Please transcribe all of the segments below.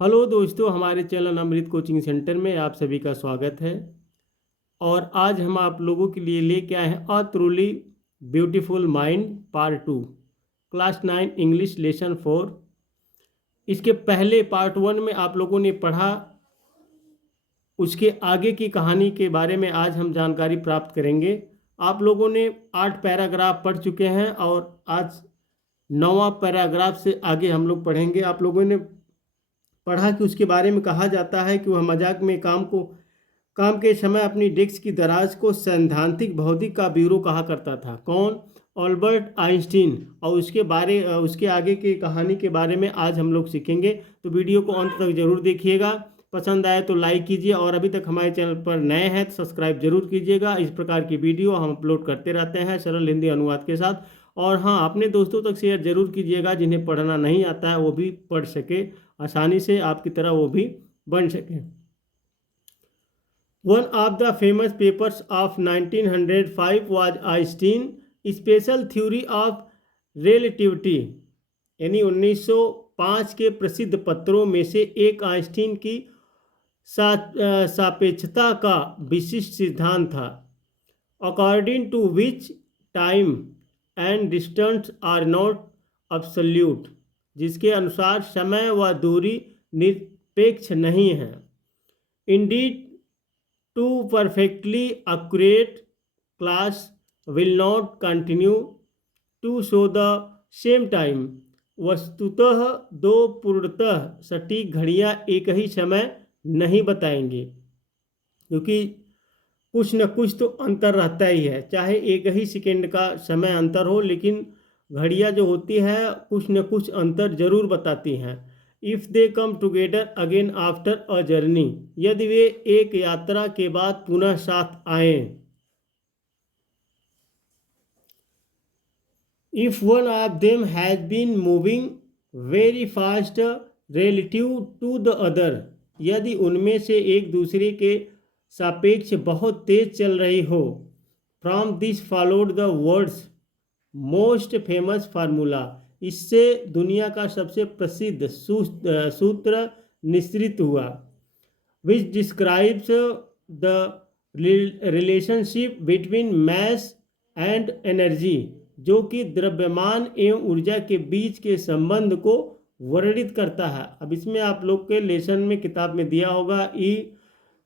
Hello दोस्तों, हमारे channel अमृत coaching centre में आप सभी का स्वागत है। और आज हम आप लोगों के लिए लेके आए हैं a truly beautiful mind part 2, class 9 English lesson 4। इसके पहले पार्ट 1 में आप लोगों ने पढ़ा, उसके आगे की कहानी के बारे में आज हम जानकारी प्राप्त करेंगे। आप लोगों ने 8 पैराग्राफ पढ़ चुके हैं और आज 9वां पैराग्राफ से आगे हम लोग पढ़ेंगे। आप लोगों ने पढ़ा कि उसके बारे में कहा जाता है कि वह मजाक में काम के समय अपनी डेस्क की दराज को सैद्धांतिक भौतिक का ब्यूरो कहा करता था। कौन? Albert Einstein. और उसके आगे की कहानी के बारे में आज हम लोग सीखेंगे। तो वीडियो को अंत तक जरूर देखिएगा। पसंद आए तो लाइक कीजिए और अभी तक हमारे चैनल पर नए हैं तो सब्सक्राइब जरूर कीजिएगा। इस प्रकार की वीडियो हम अपलोड करते रहते हैं सरल हिंदी अनुवाद के साथ। और हाँ, अपने दोस्तों तक शेयर जरूर कीजिएगा जिन्हें पढ़ना नहीं आता है वो भी पढ़ सके, आसानी से आपकी तरह वो भी बन सके। One of the famous papers of 1905 was Einstein's special theory of relativity। यानी 1905 के प्रसिद्ध पत्रों में से एक आइंस्टीन की सापेक्षता का विशिष्ट सिद्धांत था। According to which time and distance are not absolute, जिसके अनुसार समय व दूरी निरपेक्ष नहीं है। Indeed two perfectly accurate clocks will not continue to show the same time. वस्तुतः दो पूर्णतः सटीक घड़ियां एक ही समय नहीं बताएंगे, क्योंकि कुछ न कुछ तो अंतर रहता ही है। चाहे एक ही सेकेंड का समय अंतर हो, लेकिन घड़ियां जो होती है कुछ न कुछ अंतर जरूर बताती हैं। If they come together again after a journey, यदि वे एक यात्रा के बाद पुनः साथ आए। If one of them has been moving very fast relative to the other, यदि उनमें से एक दूसरे के सापेक्ष बहुत तेज चल रही हो। From this followed the world's most famous formula, इससे दुनिया का सबसे प्रसिद्ध सूत्र निश्चित हुआ। Which describes the relationship between mass and energy, जो कि द्रव्यमान एवं ऊर्जा के बीच के संबंध को वर्णित करता है। अब इसमें आप लोग के लेसन में किताब में दिया होगा ई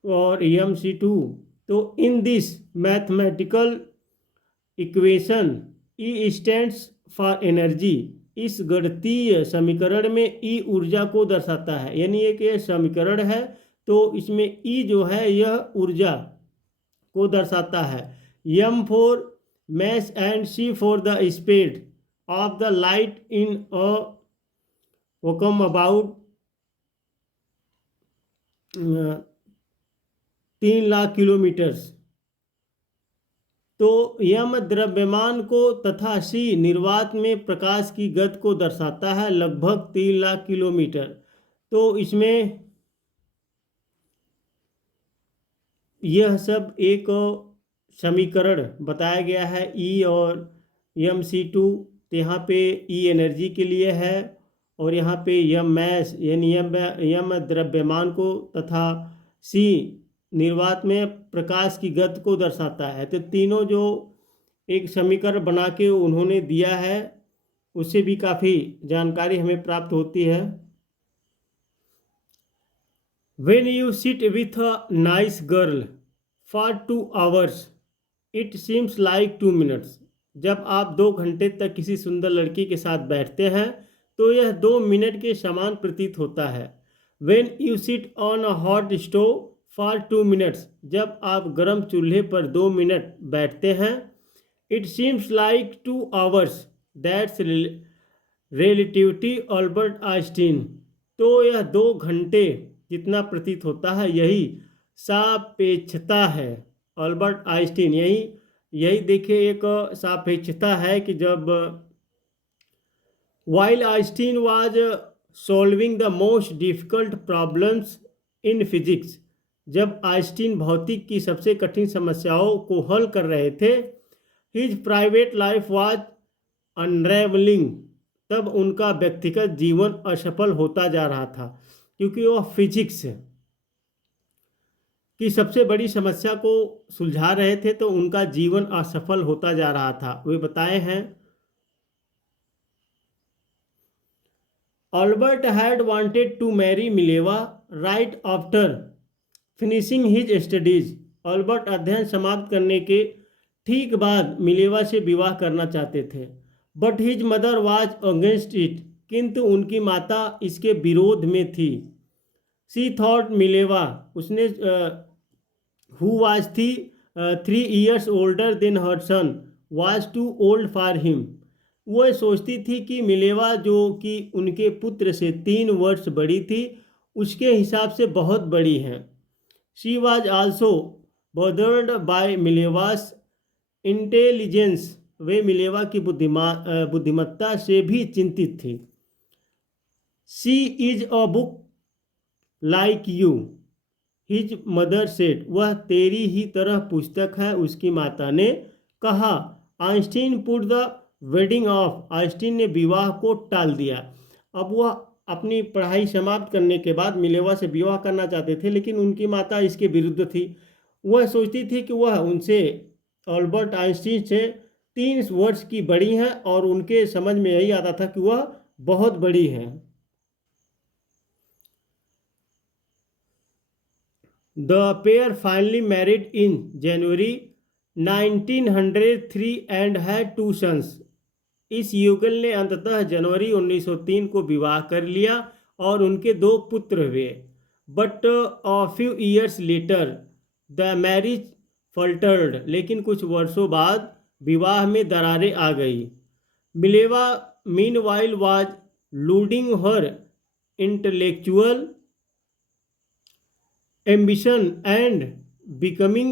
और EMC2। तो in this mathematical equation E stands for energy, इस गणितीय समीकरण में ई ऊर्जा को दर्शाता है। यानी एक ये समीकरण है तो इसमें ई जो है यह ऊर्जा को दर्शाता है। M for mass and C for the speed of the light in a vacuum about 3 lakh kilometre. तो यम द्रव्यमान को तथा C निर्वात में प्रकाश की गति को दर्शाता है, लगभग 3 लाख किलोमीटर। तो इसमें यह सब एक समीकरण बताया गया है ई और EMC2। तो यहाँ पे ई एनर्जी के लिए है और यहाँ पे यम मैस यानी यम द्रव्यमान को तथा सी निर्वात में प्रकाश की गति को दर्शाता है। तो तीनों जो एक समीकरण बना के उन्होंने दिया है उससे भी काफ़ी जानकारी हमें प्राप्त होती है। When you sit with a nice girl for 2 hours it seems like 2 minutes, जब आप 2 घंटे तक किसी सुंदर लड़की के साथ बैठते हैं तो यह 2 मिनट के समान प्रतीत होता है। When you sit on a hot stove for 2 minutes, जब आप गर्म चूल्हे पर 2 मिनट बैठते हैं। It seems like 2 hours, that's relativity Albert Einstein. तो यह 2 घंटे जितना प्रतीत होता है यही सापेक्षता है। अल्बर्ट आइंस्टीन यही देखिए एक सापेक्षता है कि जब while Einstein was solving the most difficult problems in physics, जब आइंस्टीन भौतिक की सबसे कठिन समस्याओं को हल कर रहे थे। His private life was unravelling, तब उनका व्यक्तिगत जीवन असफल होता जा रहा था। क्योंकि वह फिजिक्स की सबसे बड़ी समस्या को सुलझा रहे थे, तो उनका जीवन असफल होता जा रहा था। वे बताए हैं, Albert had wanted to marry Mileva right after finishing his studies. Albert अध्ययन समाप्त करने के ठीक बाद मिलेवा से विवाह करना चाहते थे। But his mother was against it, किंतु उनकी माता इसके विरोध में थी। सी थॉट मिलेवा, उसने who was 3 years older than her son was too old for him। वह सोचती थी कि मिलेवा जो कि उनके पुत्र से 3 वर्ष बड़ी थी, उसके हिसाब से बहुत बड़ी हैं। She was also bothered by Mileva's intelligence, वे मिलेवा की बुद्धिमत्ता से भी चिंतित थी। She is a book like you, his mother said, वह तेरी ही तरह पुस्तक है, उसकी माता ने कहा। Einstein put the wedding of, Einstein ने विवाह को टाल दिया। अब वह अपनी पढ़ाई समाप्त करने के बाद मिलेवा से विवाह करना चाहते थे, लेकिन उनकी माता इसके विरुद्ध थी। वह सोचती थी कि वह उनसे, अल्बर्ट आइंस्टीन से 3 वर्ष की बड़ी हैं, और उनके समझ में यही आता था कि वह बहुत बड़ी हैं। The pair finally married in January 1903 and had 2 sons। इस युगल ने अंततः जनवरी 1903 को विवाह कर लिया और उनके 2 पुत्र हुए। But a few years later the marriage faltered, लेकिन कुछ वर्षों बाद विवाह में दरारें आ गई। Mileva meanwhile was losing her intellectual ambition and becoming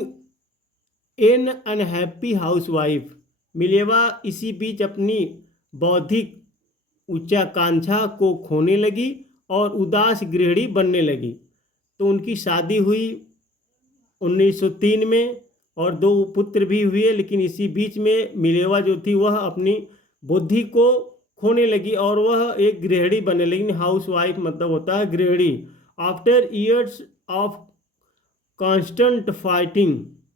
an unhappy housewife। Mileva इसी बीच अपनी बौद्धिक उच्चाकांक्षा को खोने लगी और उदास गृहिणी बनने लगी। तो उनकी शादी हुई 1903 में और 2 पुत्र भी हुए, लेकिन इसी बीच में मिलेवा जो थी वह अपनी बुद्धि को खोने लगी और वह एक गृहिणी बनने लगी। हाउस वाइफ मतलब होता है गृहिणी। After years of constant fighting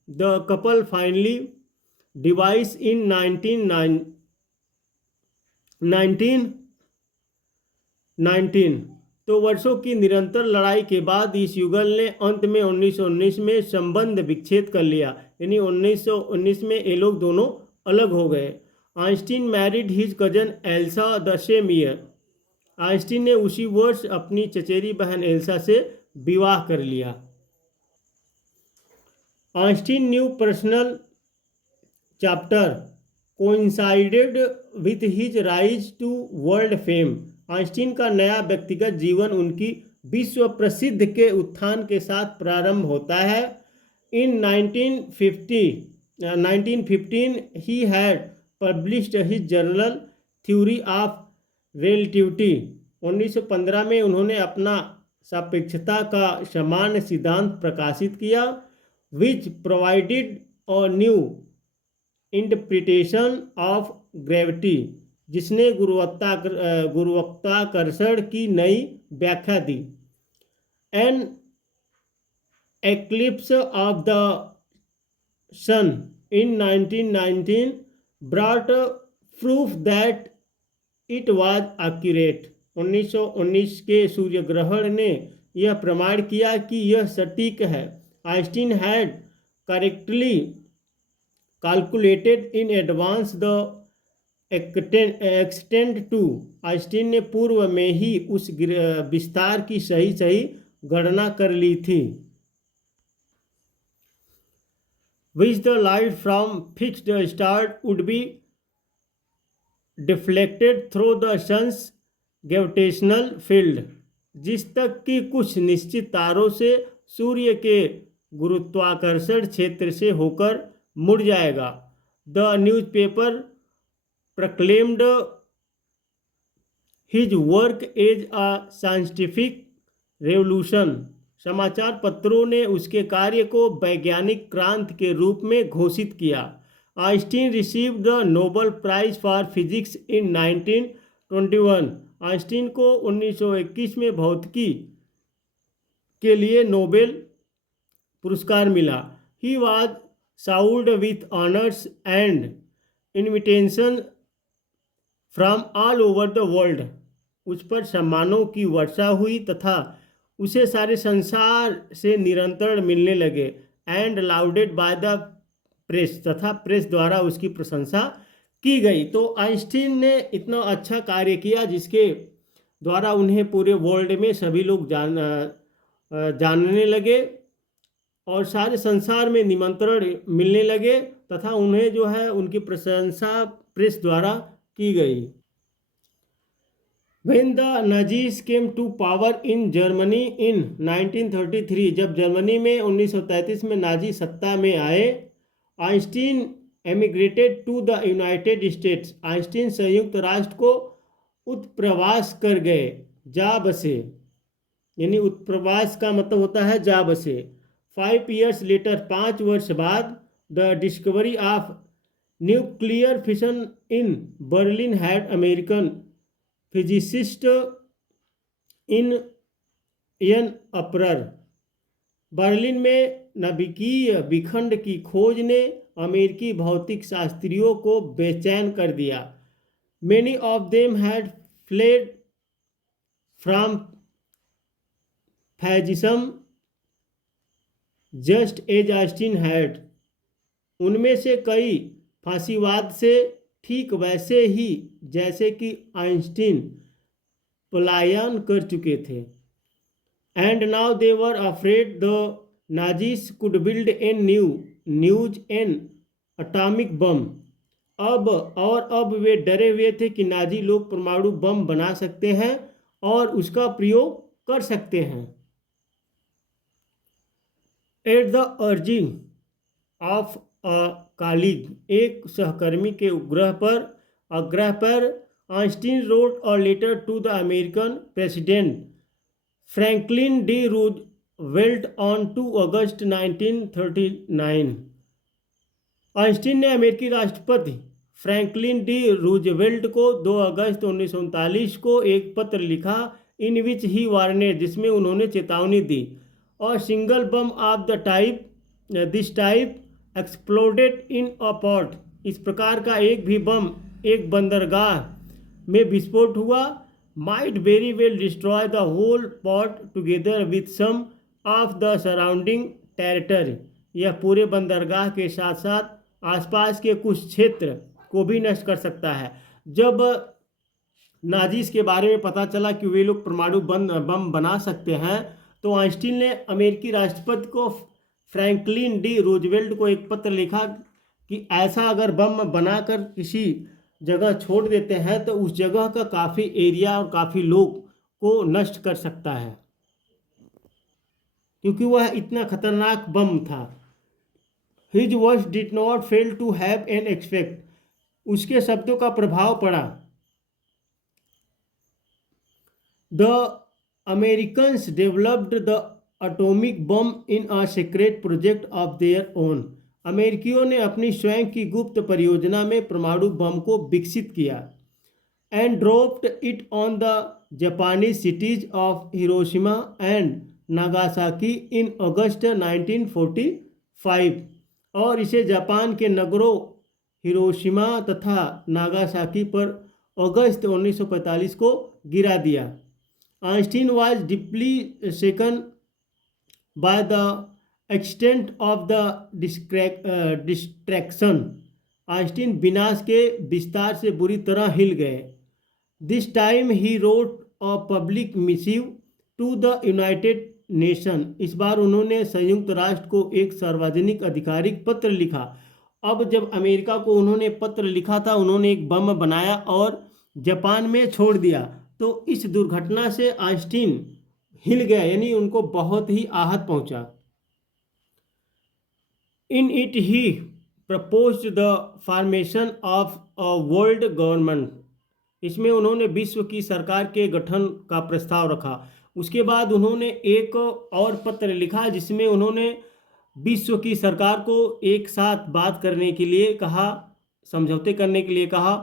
the couple finally divorced in 1919। तो वर्षों की निरंतर लड़ाई के बाद इस युगल ने अंत में 1919 में संबंध विच्छेद कर लिया, यानी 1919 में ये लोग दोनों अलग हो गए। Einstein married his cousin Elsa the same year. Einstein ने उसी वर्ष अपनी चचेरी बहन एल्सा से विवाह कर लिया। Einstein's new personal chapter coincided with his rise to world fame। Einstein का नया व्यक्तिगत जीवन उनकी विश्व प्रसिद्ध के उत्थान के साथ प्रारंभ होता है। In 1915 he had published his journal Theory of Relativity। 1915 में उन्होंने अपना सापेक्षता का सामान्य सिद्धांत प्रकाशित किया, which provided a new interpretation of gravity, जिसने गुरुत्वाकर्षण की नई व्याख्या दी। An eclipse of the sun in 1919 brought proof that it was accurate। 1919 के सूर्य ग्रहण ने यह प्रमाण किया कि यह सटीक है। Einstein had correctly calculated in advance the extent to। Einstein ने पूर्व में ही उस विस्तार की सही गणना कर ली थी। Which the light from fixed star would be deflected through the sun's gravitational field। जिस तक कि कुछ निश्चित तारों से सूर्य के गुरुत्वाकर्षण क्षेत्र से होकर मुड़ जाएगा। The newspaper proclaimed his work as a scientific revolution। समाचार पत्रों ने उसके कार्य को वैज्ञानिक क्रांति के रूप में घोषित किया। Einstein received the Nobel prize for physics in 1921। Einstein को 1921 में भौतिकी के लिए नोबेल पुरस्कार मिला। He was showered with honours and invitation from all over the world. उस पर सम्मानों की वर्षा हुई तथा उसे सारे संसार से निरंतर मिलने लगे। एंड लाउडेड बाय द प्रेस, तथा प्रेस द्वारा उसकी प्रशंसा की गई। तो आइंस्टीन ने इतना अच्छा कार्य किया जिसके द्वारा उन्हें पूरे वर्ल्ड में सभी लोग जानने लगे और सारे संसार में निमंत्रण मिलने लगे तथा उन्हें जो है उनकी प्रशंसा प्रेस द्वारा की गई। When the Nazis came to power in Germany in 1933, जब जर्मनी में 1933 में नाजी सत्ता में आए, Einstein emigrated to the United States. Einstein संयुक्त राष्ट्र को उत्प्रवास कर गए, जा बसे, यानी उत्प्रवास का मतलब होता है जा बसे। 5 years लेटर, 5 वर्ष बाद, the discovery of nuclear fission in Berlin had American physicist in an uproar. Berlin में नाभिकीय विखंड की खोज ने अमेरिकी भौतिक शास्त्रियों को बेचैन कर दिया। Many of them had fled from fascism just as Einstein had. उनमें से कई फांसीवाद से ठीक वैसे ही जैसे कि आइंस्टीन पलायन कर चुके थे। And now they were afraid the Nazis could build an news an atomic bomb. अब वे डरे हुए थे कि नाजी लोग परमाणु बम बना सकते हैं और उसका प्रयोग कर सकते हैं। At the urging of colleague, एक सहकर्मी के आग्रह पर आइंस्टीन रोट और letter to the American president Franklin D Roosevelt on 2 August 1939। Einstein ने अमेरिकी राष्ट्रपति फ्रैंकलिन डी रूजवेल्ट को 2 अगस्त 1939 को एक पत्र लिखा, इन विच ही वार्नेड, जिसमें उन्होंने चेतावनी दी, और single bomb of the type this type exploded in a port. इस प्रकार का एक भी बम एक बंदरगाह में विस्फोट हुआ, might very well destroy the whole port together with some of the surrounding territory. यह पूरे बंदरगाह के साथ साथ आसपास के कुछ क्षेत्र को भी नष्ट कर सकता है। जब नाजीज के बारे में पता चला कि वे लोग परमाणु बम बना सकते हैं, तो आइंस्टीन ने अमेरिकी राष्ट्रपति को फ्रैंकलिन डी रूजवेल्ट को एक पत्र लिखा कि ऐसा अगर बम बनाकर किसी जगह छोड़ देते हैं तो उस जगह का काफ़ी एरिया और काफ़ी लोग को नष्ट कर सकता है, क्योंकि वह इतना खतरनाक बम था। His words did not fail to have an effect. उसके शब्दों का प्रभाव पड़ा। The Americans developed the atomic bomb in a secret project of their own. अमेरिकियों ने अपनी स्वयं की गुप्त परियोजना में परमाणु बम को विकसित किया। And dropped it on the Japanese cities of Hiroshima and Nagasaki in August 1945। और इसे जापान के नगरों हिरोशिमा तथा नागासाकी पर अगस्त 1945 को गिरा दिया। Einstein was deeply shaken by the extent of the distraction। Einstein विनाश के विस्तार से बुरी तरह हिल गए। This time he wrote a public missive to the United Nation। इस बार उन्होंने संयुक्त राष्ट्र को एक सार्वजनिक आधिकारिक पत्र लिखा। अब जब अमेरिका को उन्होंने पत्र लिखा था, उन्होंने एक बम बनाया और जापान में छोड़ दिया, तो इस दुर्घटना से आइंस्टीन हिल गया, यानी उनको बहुत ही आहत पहुंचा। In it he proposed the formation of a world government. इसमें उन्होंने विश्व की सरकार के गठन का प्रस्ताव रखा। उसके बाद उन्होंने एक और पत्र लिखा जिसमें उन्होंने विश्व की सरकार को एक साथ बात करने के लिए कहा, समझौते करने के लिए कहा।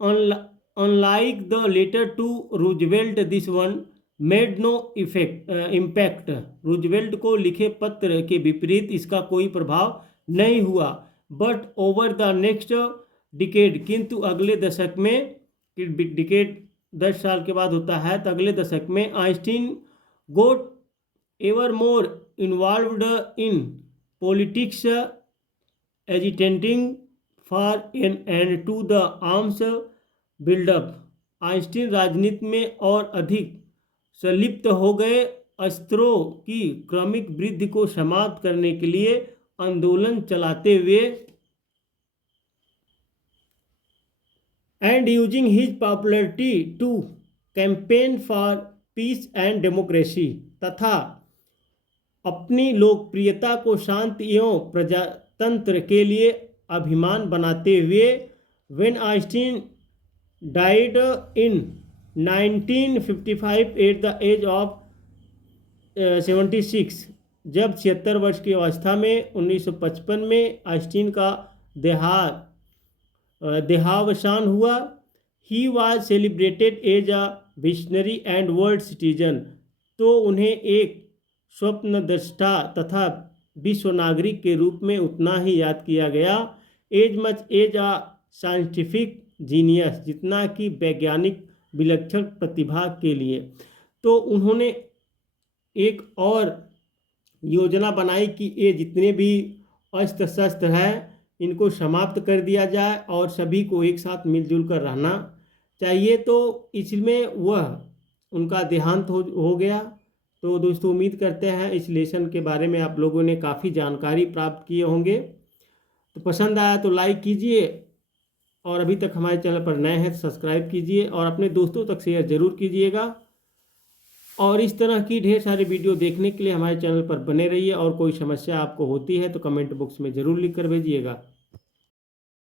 Unlike the letter to Roosevelt, this one made no impact, Roosevelt को लिखे पत्र के विपरीत इसका कोई प्रभाव नहीं हुआ। But over the next decade, किंतु अगले दशक में, डिकेड 10 साल के बाद होता है, तो अगले दशक में Einstein got ever more involved in politics, agitating for an end to the arms buildup. Einstein राजनीति में और अधिक संलिप्त हो गए, अस्त्रों की क्रमिक वृद्धि को समाप्त करने के लिए आंदोलन चलाते हुए, and using his popularity to campaign for peace and democracy, तथा अपनी लोकप्रियता को शांति एवं प्रजातंत्र के लिए अभिमान बनाते हुए। When Einstein died in 1955 at the age of 76, जब 76 वर्ष की अवस्था में 1955 में आइंस्टीन का देहावसान हुआ। He was celebrated as a visionary and world citizen, तो उन्हें एक स्वप्नद्रष्टा तथा विश्व नागरिक के रूप में उतना ही याद किया गया, as much as a scientific genius, जितना कि वैज्ञानिक विलक्षण प्रतिभा के लिए। तो उन्होंने एक और योजना बनाई कि ये जितने भी अस्त्र शस्त्र हैं इनको समाप्त कर दिया जाए और सभी को एक साथ मिलजुल कर रहना चाहिए। तो इसमें वह उनका देहांत हो गया। तो दोस्तों उम्मीद करते हैं इस लेसन के बारे में आप लोगों ने काफ़ी जानकारी प्राप्त किए होंगे। तो पसंद आया तो लाइक कीजिए, और अभी तक हमारे चैनल पर नए हैं तो सब्सक्राइब कीजिए और अपने दोस्तों तक शेयर ज़रूर कीजिएगा। और इस तरह की ढेर सारी वीडियो देखने के लिए हमारे चैनल पर बने रहिए, और कोई समस्या आपको होती है तो कमेंट बॉक्स में ज़रूर लिख कर भेजिएगा।